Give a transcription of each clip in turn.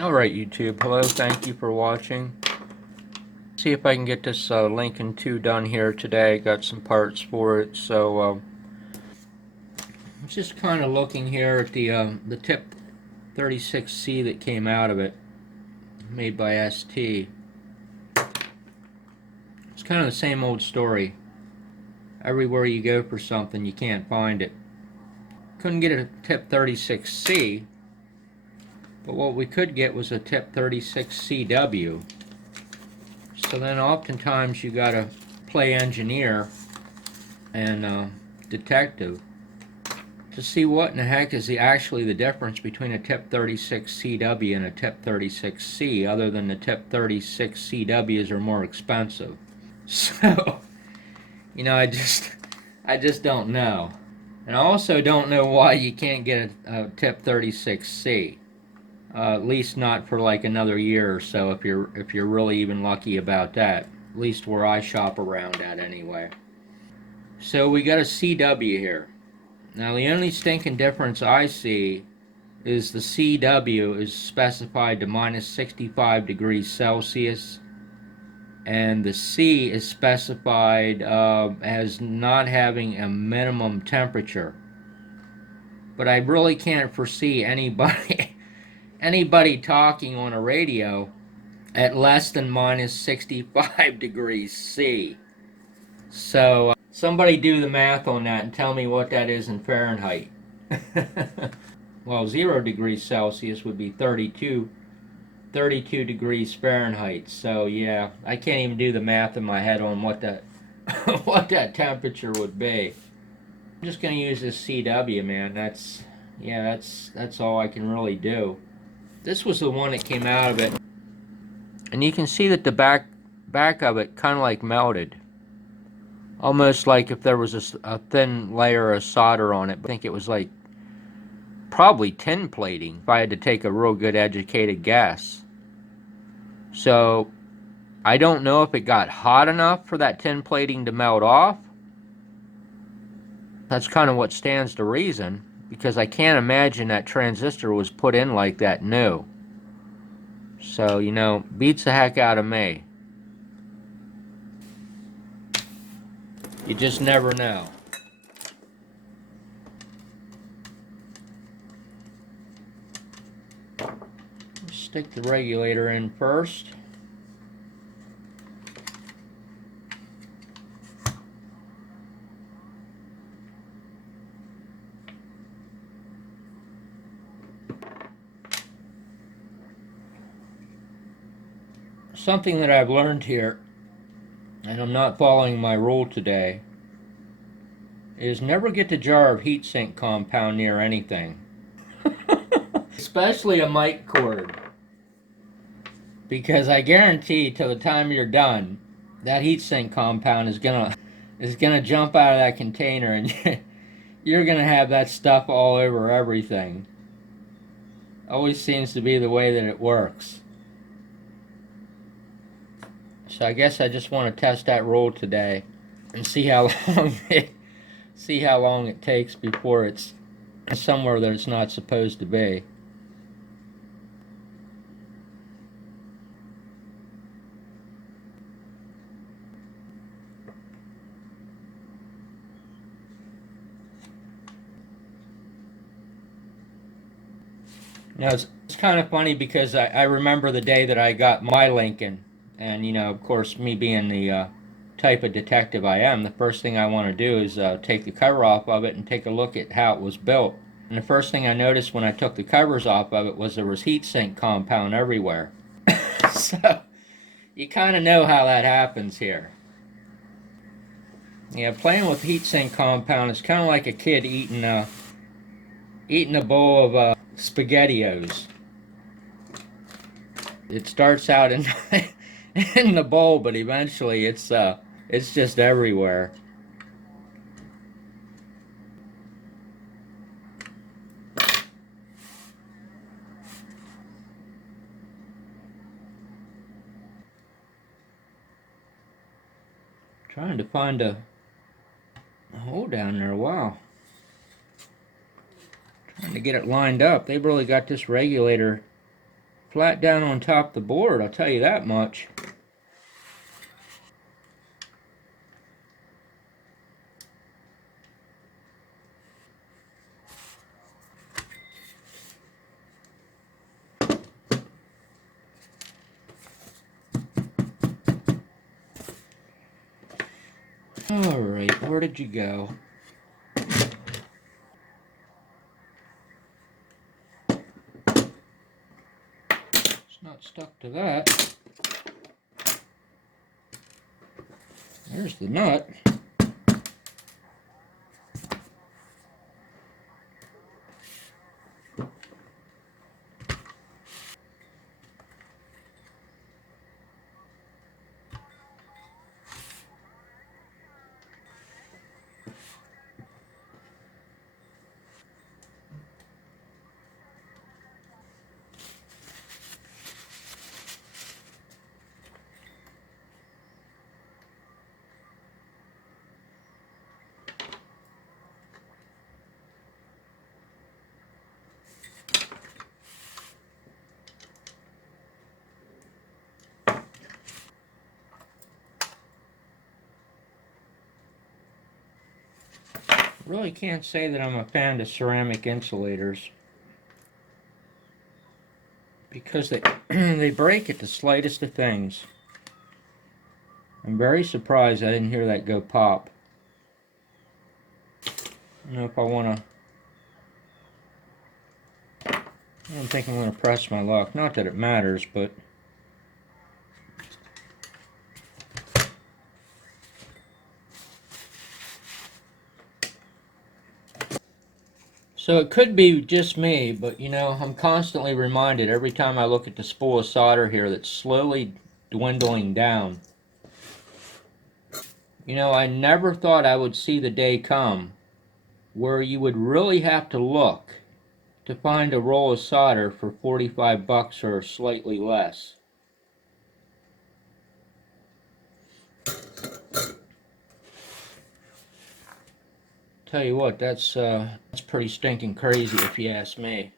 Alright YouTube, hello, thank you for watching. See if I can get this Lincoln 2 done here today. Got some parts for it, so I'm just kind of looking here at the tip 36C that came out of it, made by ST. It's kind of the same old story. Everywhere you go for something, you can't find it. Couldn't get a tip 36C, but what we could get was a tip 36CW. So then oftentimes you gotta play engineer and detective to see what in the heck is actually the difference between a tip 36CW and a tip 36C, other than the tip 36CWs are more expensive. So, I just don't know. And I also don't know why you can't get a tip 36C. At least not for like another year or so, if you're really even lucky about that. At least where I shop around at anyway. So we got a CW here. Now the only stinking difference I see is the CW is specified to minus 65 degrees Celsius, and the C is specified as not having a minimum temperature. But I really can't foresee anybody talking on a radio at less than minus 65 degrees C. So somebody do the math on that and tell me what that is in Fahrenheit. Well, 0 degrees Celsius would be 32 degrees Fahrenheit. So yeah, I can't even do the math in my head on what that what that temperature would be. I'm just gonna use this CW, man. That's all I can really do. This was the one that came out of it, and you can see that the back of it kind of like melted, almost like if there was a thin layer of solder on it. But I think it was like probably tin plating, if I had to take a real good educated guess. So I don't know if it got hot enough for that tin plating to melt off. That's kind of what stands to reason, because I can't imagine that transistor was put in like that new. So, beats the heck out of me. You just never know. Stick the regulator in first. Something that I've learned here, and I'm not following my rule today, is never get the jar of heatsink compound near anything. Especially a mic cord. Because I guarantee till the time you're done, that heatsink compound is gonna jump out of that container, and you're gonna have that stuff all over everything. Always seems to be the way that it works. So I guess I just want to test that rule today and see how long it takes before it's somewhere that it's not supposed to be. It's kind of funny because I remember the day that I got my Lincoln, and of course, me being the type of detective I am, the first thing I want to do is take the cover off of it and take a look at how it was built. And the first thing I noticed when I took the covers off of it was there was heatsink compound everywhere. So you kind of know how that happens here. Yeah, playing with heatsink compound is kind of like a kid eating a bowl of SpaghettiOs. It starts out in in the bowl, but eventually it's just everywhere. Trying to find a hole down there. Wow. Trying to get it lined up. They've really got this regulator flat down on top of the board, I'll tell you that much. Alright, where did you go? It's not stuck to that. There's the nut. Really can't say that I'm a fan of ceramic insulators because they they break at the slightest of things. I'm very surprised I didn't hear that go pop. I don't know if I want to. I don't think I'm going to press my luck. Not that it matters, but so it could be just me, but you know, I'm constantly reminded every time I look at the spool of solder here that's slowly dwindling down. You know, I never thought I would see the day come where you would really have to look to find a roll of solder for 45 bucks or slightly less. Tell you what, that's pretty stinking crazy if you ask me.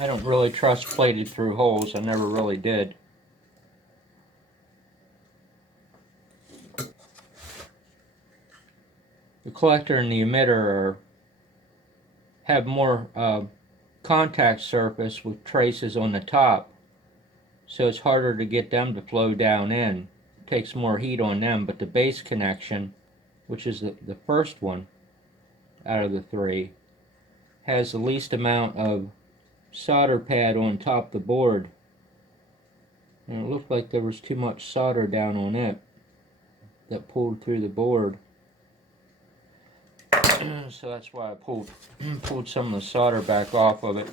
I don't really trust plated through holes. I never really did. The collector and the emitter have more contact surface with traces on the top, so it's harder to get them to flow down in. It takes more heat on them, but the base connection, which is the first one out of the three, has the least amount of solder pad on top of the board, and it looked like there was too much solder down on it that pulled through the board. So that's why I pulled some of the solder back off of it.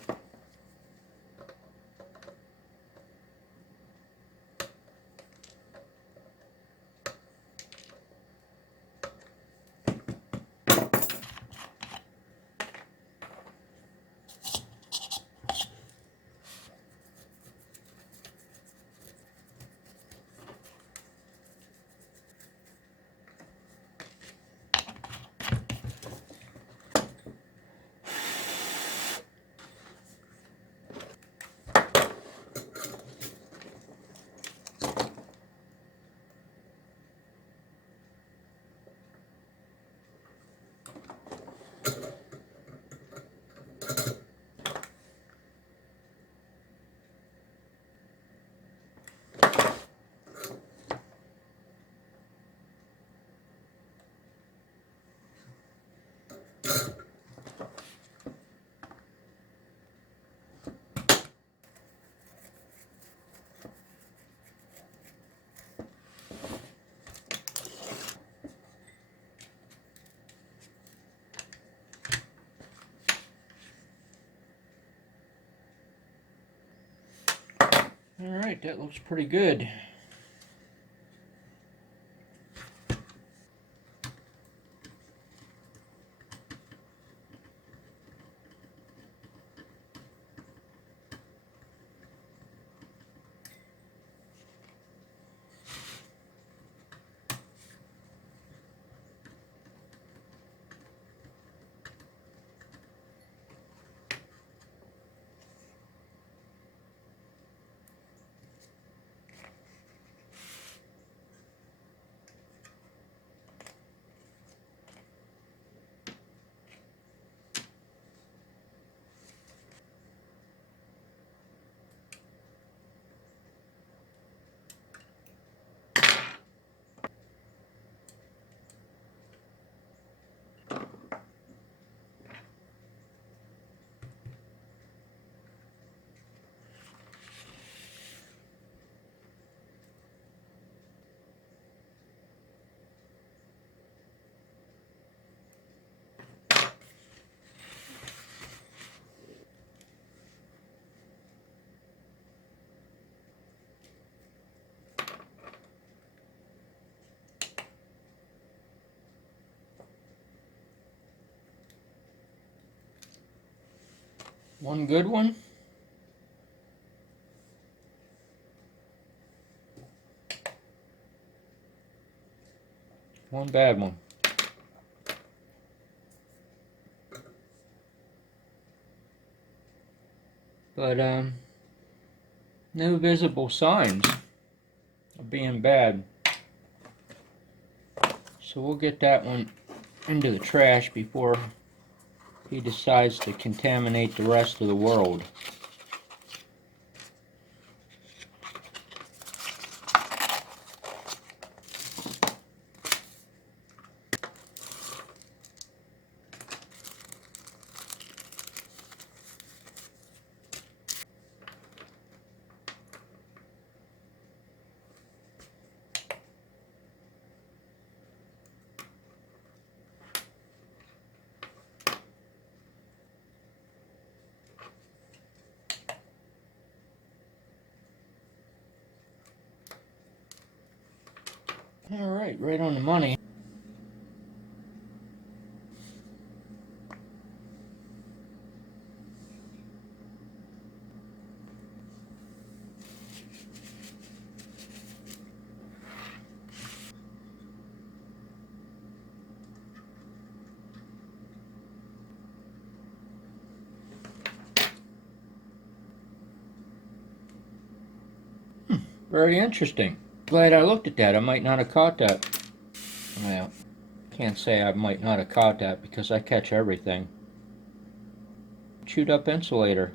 Alright, that looks pretty good. One good one. One bad one. But no visible signs of being bad. So we'll get that one into the trash before he decides to contaminate the rest of the world. Alright, right on the money. Very interesting. Glad I looked at that. I might not have caught that. Well, can't say I might not have caught that because I catch everything. Chewed up insulator.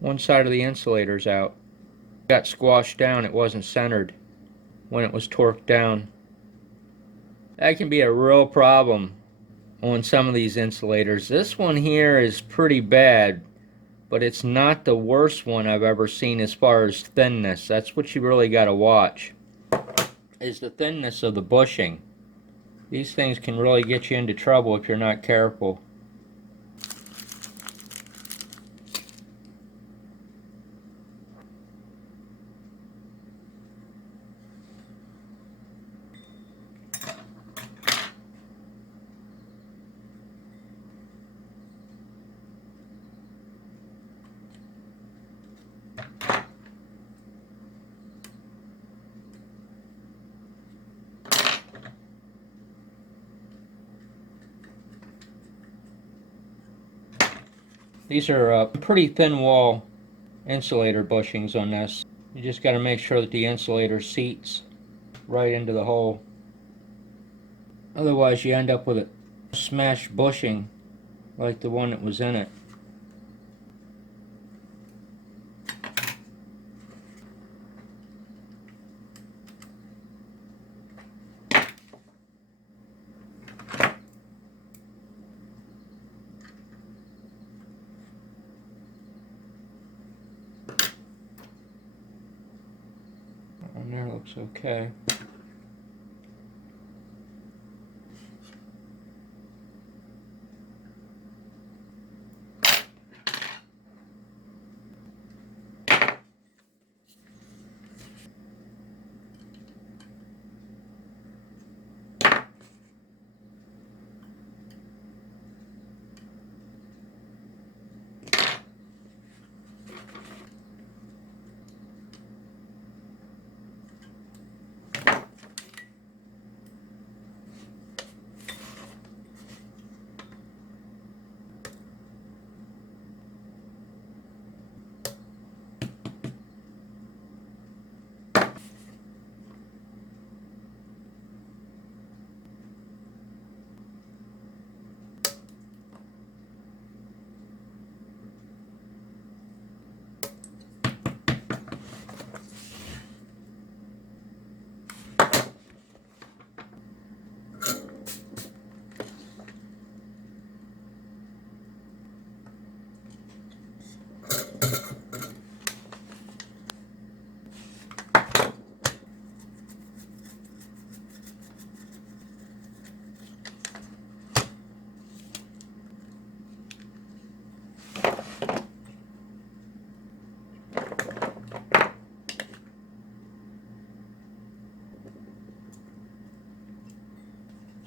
One side of the insulator's out. Got squashed down. It wasn't centered when it was torqued down. That can be a real problem on some of these insulators. This one here is pretty bad, but it's not the worst one I've ever seen as far as thinness. That's what you really got to watch, is the thinness of the bushing. These things can really get you into trouble if you're not careful. These are pretty thin wall insulator bushings on this. You just got to make sure that the insulator seats right into the hole. Otherwise you end up with a smashed bushing like the one that was in it. That one there looks okay.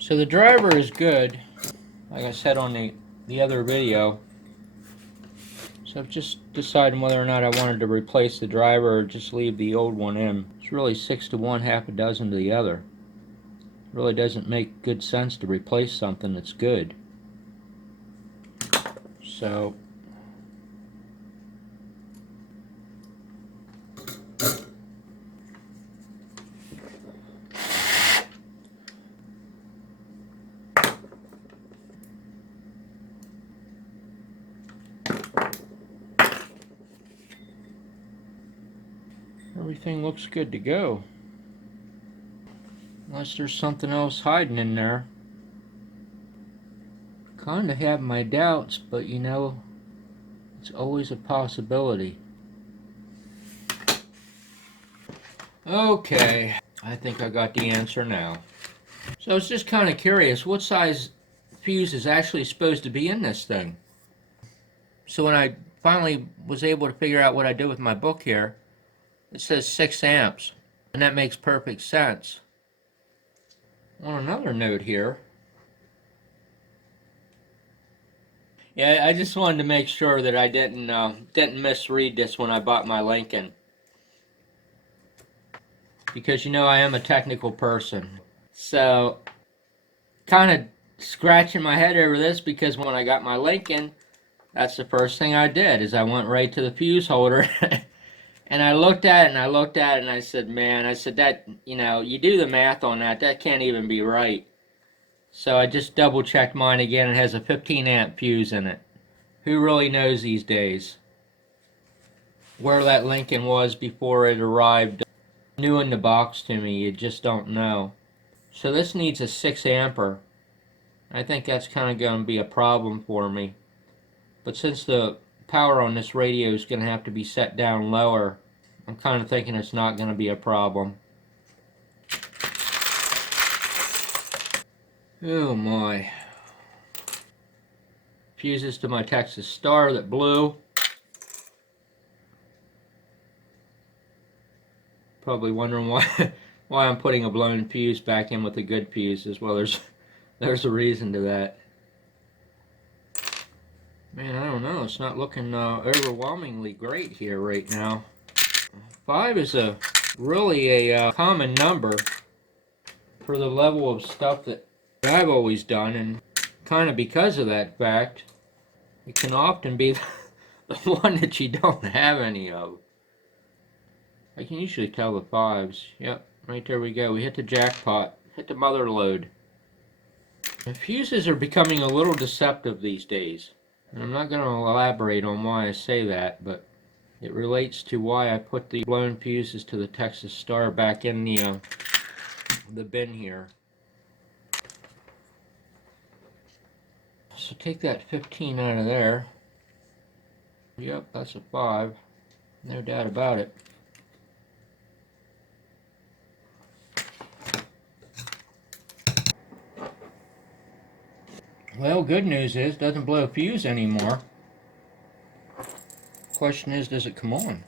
So the driver is good, like I said on the other video. So I've just decided whether or not I wanted to replace the driver or just leave the old one in. It's really 6 to 1, half a dozen to the other. It really doesn't make good sense to replace something that's good. So everything looks good to go. Unless there's something else hiding in there. Kinda have my doubts, but you know, it's always a possibility. Okay, I think I got the answer now. So I was just kind of curious, what size fuse is actually supposed to be in this thing? So when I finally was able to figure out what I did with my book here, it says 6 amps, and that makes perfect sense. On another note here, yeah, I just wanted to make sure that I didn't misread this when I bought my Lincoln, because you know I am a technical person. So, kind of scratching my head over this, because when I got my Lincoln, that's the first thing I did, is I went right to the fuse holder. And I looked at it and I looked at it and I said, man, I said, that, you know, you do the math on that, that can't even be right. So I just double checked mine again. It has a 15 amp fuse in it. Who really knows these days where that Lincoln was before it arrived new in the box to me? You just don't know. So this needs a 6 amper. I think that's kind of going to be a problem for me. But since the power on this radio is going to have to be set down lower, I'm kind of thinking it's not going to be a problem. Oh my. Fuses to my Texas Star that blew. Probably wondering why I'm putting a blown fuse back in with a good fuse as well. There's a reason to that. Man, I don't know. It's not looking overwhelmingly great here right now. 5 is really a common number for the level of stuff that I've always done, and kind of because of that fact, it can often be the one that you don't have any of. I can usually tell the 5s. Yep, right there we go. We hit the jackpot. Hit the mother lode. The fuses are becoming a little deceptive these days. And I'm not going to elaborate on why I say that, but it relates to why I put the blown fuses to the Texas Star back in the bin here. So take that 15 out of there. Yep, that's a 5. No doubt about it. Well, good news is it doesn't blow a fuse anymore. Question is, does it come on?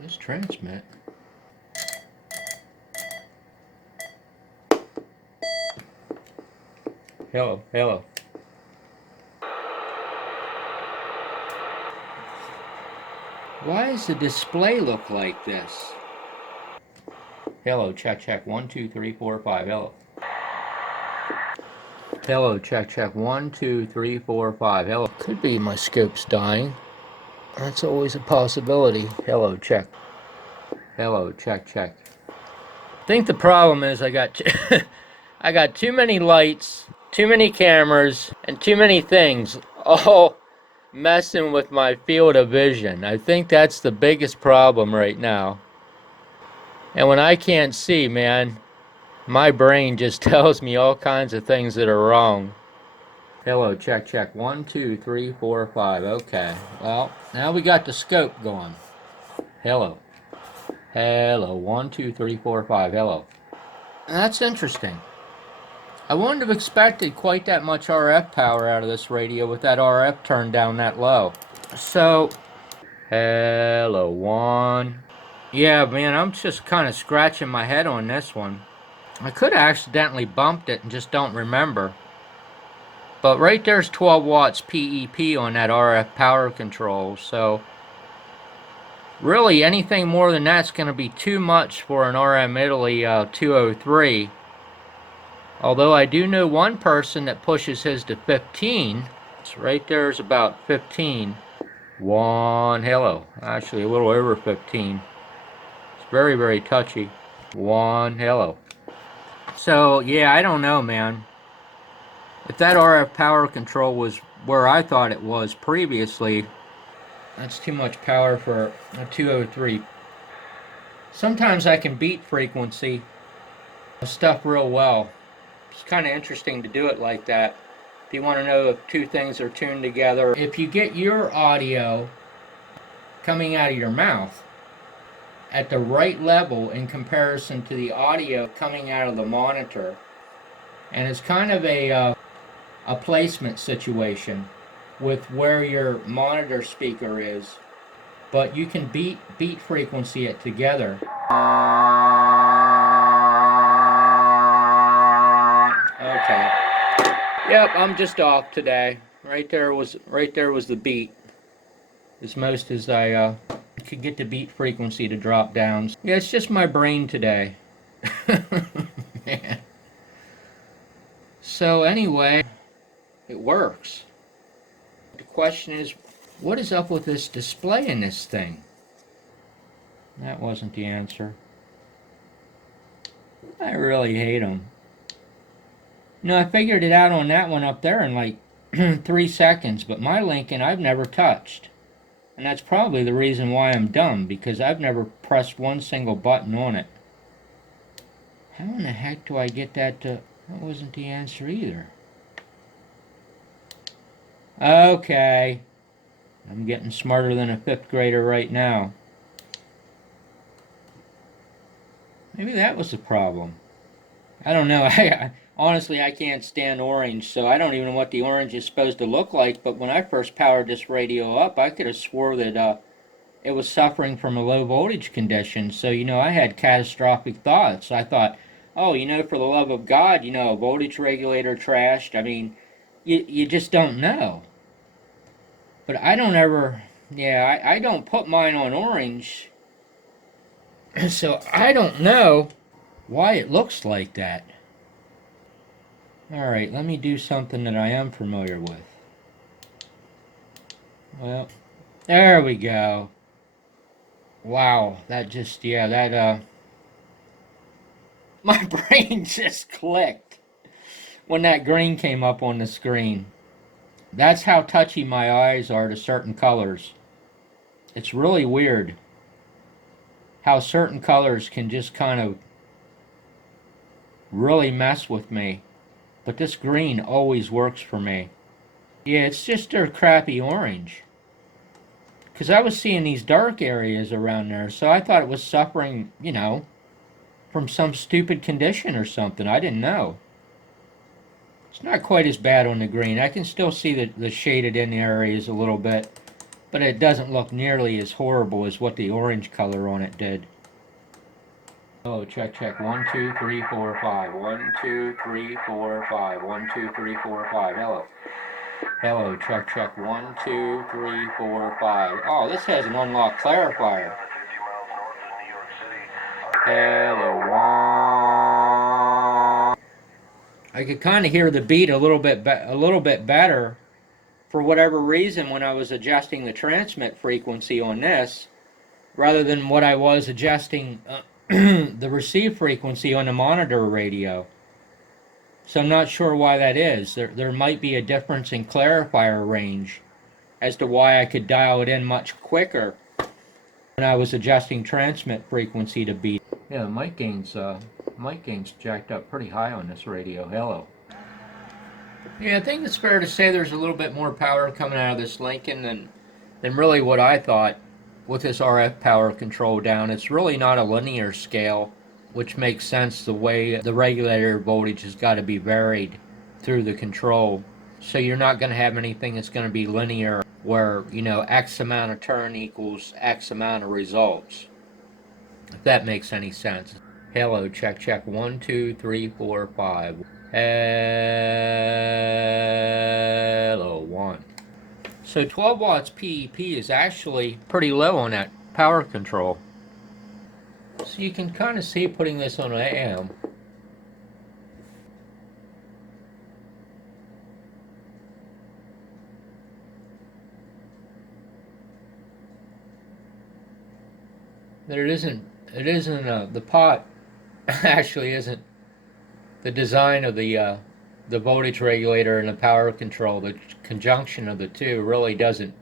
Let's transmit. Hello, hello. Why does the display look like this? Hello, check, check. 1, 2, 3, 4, 5. Hello. Hello, check, check. 1, 2, 3, 4, 5. Hello. Could be my scope's dying. That's always a possibility. Hello, check. Hello, check, check. I think the problem is I got I got too many lights, too many cameras, and too many things all messing with my field of vision. I think that's the biggest problem right now. And when I can't see, man, my brain just tells me all kinds of things that are wrong. Hello, check, check. 1, 2, 3, 4, 5. Okay. Well, now we got the scope going. Hello. Hello. 1, 2, 3, 4, 5. Hello. That's interesting. I wouldn't have expected quite that much RF power out of this radio with that RF turned down that low. So, hello, one. Yeah, man, I'm just kind of scratching my head on this one. I could have accidentally bumped it and just don't remember. But right there's 12 watts PEP on that RF power control, so really anything more than that's going to be too much for an RM Italy 203. Although I do know one person that pushes his to 15. So right there's about 15. One, hello, actually a little over 15. It's very, very touchy. One, hello. So yeah, I don't know, man. If that RF power control was where I thought it was previously, that's too much power for a 203. Sometimes I can beat frequency stuff real well. It's kind of interesting to do it like that. If you want to know if two things are tuned together, if you get your audio coming out of your mouth at the right level in comparison to the audio coming out of the monitor, and it's kind of a placement situation with where your monitor speaker is, but you can beat frequency it together. Okay. Yep, I'm just off today. Right there was the beat. As most as I could get the beat frequency to drop down. Yeah, it's just my brain today. Man. So anyway, it works. The question is, what is up with this display in this thing? That wasn't the answer. I really hate them. No, I figured it out on that one up there in like 3 seconds, but my Lincoln I've never touched. And that's probably the reason why I'm dumb, because I've never pressed one single button on it. How in the heck do I get that to... That wasn't the answer either. Okay. I'm getting smarter than a 5th grader right now. Maybe that was the problem. I don't know. Honestly, I can't stand orange, so I don't even know what the orange is supposed to look like, but when I first powered this radio up, I could have swore that it was suffering from a low voltage condition. So, I had catastrophic thoughts. I thought, oh, for the love of God, a voltage regulator trashed. I mean, you just don't know. But I don't ever, I don't put mine on orange, so I don't know why it looks like that. Alright, let me do something that I am familiar with. Well, there we go. Wow, that just, my brain just clicked when that green came up on the screen. That's how touchy my eyes are to certain colors. It's really weird how certain colors can just kind of really mess with me. But this green always works for me. Yeah, it's just a crappy orange. Because I was seeing these dark areas around there, so I thought it was suffering, from some stupid condition or something. I didn't know. It's not quite as bad on the green. I can still see the shaded in areas a little bit, but it doesn't look nearly as horrible as what the orange color on it did. Oh, check. 1, 2, 3, 4, 5. 1, 2, 3, 4, 5. 1, 2, 3, 4, 5. Hello, check. 1, 2, 3, 4, 5. Oh, this has an unlocked clarifier. Hello, 1. I could kind of hear the beat a little bit better for whatever reason when I was adjusting the transmit frequency on this, rather than what I was adjusting the receive frequency on the monitor radio. So I'm not sure why that is. There might be a difference in clarifier range as to why I could dial it in much quicker when I was adjusting transmit frequency to beat. Yeah, the mic gain's jacked up pretty high on this radio. Hello. Yeah, I think it's fair to say there's a little bit more power coming out of this Lincoln than really what I thought with this RF power control down. It's really not a linear scale. which makes sense. The way the regulator voltage has got to be varied through the control. So you're not going to have anything that's going to be linear where, you know, X amount of turn equals X amount of results. If that makes any sense. Hello, check, check. 1, 2, 3, 4, 5. Hello, 1. So 12 watts PEP is actually pretty low on that power control. So you can kind of see, putting this on AM, that it isn't the pot actually isn't the design of the voltage regulator and the power control. The conjunction of the two really doesn't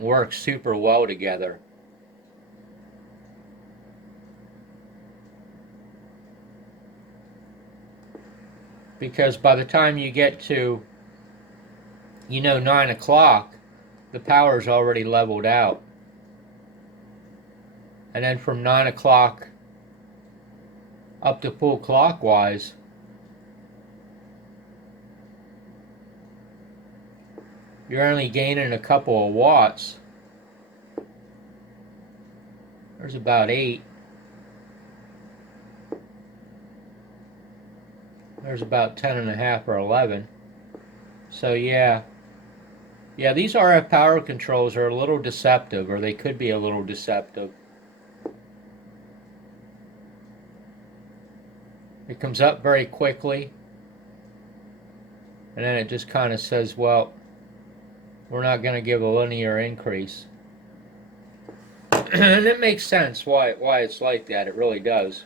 work super well together. Because by the time you get to, you know, 9 o'clock, the power's already leveled out. And then from 9 o'clock up to full clockwise, you're only gaining a couple of watts. There's about 8. There's about 10.5 or 11. So yeah, these RF power controls are a little deceptive, or they could be a little deceptive. It comes up very quickly, and then it just kind of says, well, we're not going to give a linear increase. And it makes sense why it's like that. It really does.